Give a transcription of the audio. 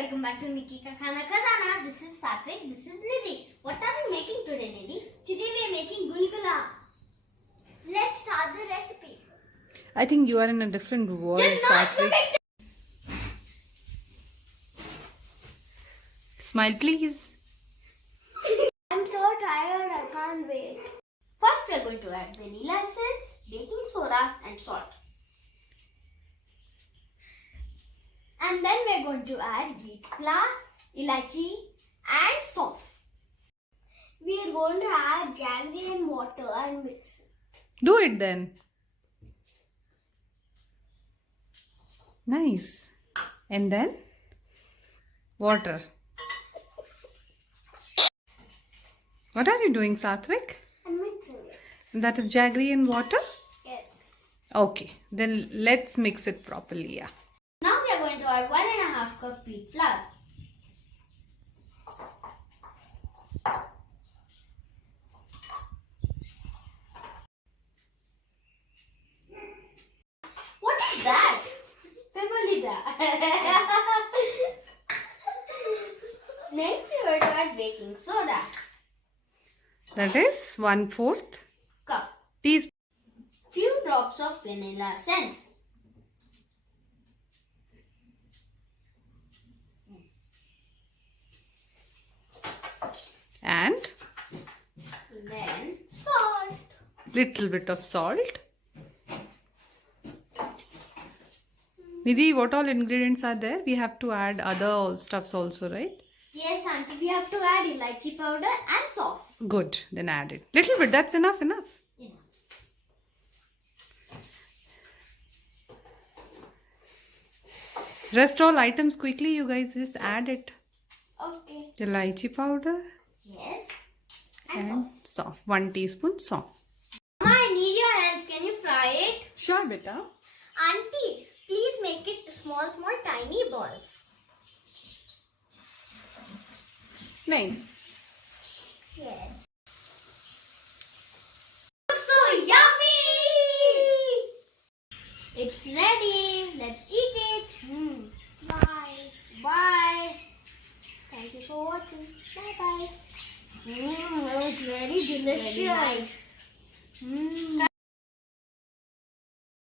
welcome back to Nikki Ka Khana Khazana. This is Satvik, this is Nidhi. What are we making today, Nidhi? Today we are making Gulgula. Let's start the recipe. I think you are in a different world, Satvik. Smile, please. I'm so tired, I can't wait. First we are going to add vanilla essence, baking soda and salt. And then we are going to add wheat flour, elaichi and sauf. We are going to add jaggery and water and mix it. Do it then. Nice. And then water. What are you doing, Satvik? I'm mixing it. That is jaggery and water? Yes. Okay, then let's mix it properly. Yeah. Now we are going to add 1.5 cup wheat flour. What is that? Semolina. Next we are going to add baking soda. That is 1/4 Cup. teaspoon. Few drops of vanilla essence. And Then salt. little bit of salt. Nidhi, what all ingredients are there? We have to add other stuffs also, right? Yes, auntie, we have to add elaichi powder and sauf. Good, then add it. Little bit, that's enough. Rest all items quickly, you guys just add it. Okay. Elaichi powder Yes. And and sauf. sauf. 1 teaspoon sauf. Mama, I need your help. Can you fry it? Sure, beta. Auntie, please make it small, tiny balls. Nice. Yes. So yummy! It's ready. Let's eat it. Bye. Bye. Thank you for watching. Bye bye. That was very delicious. Very nice.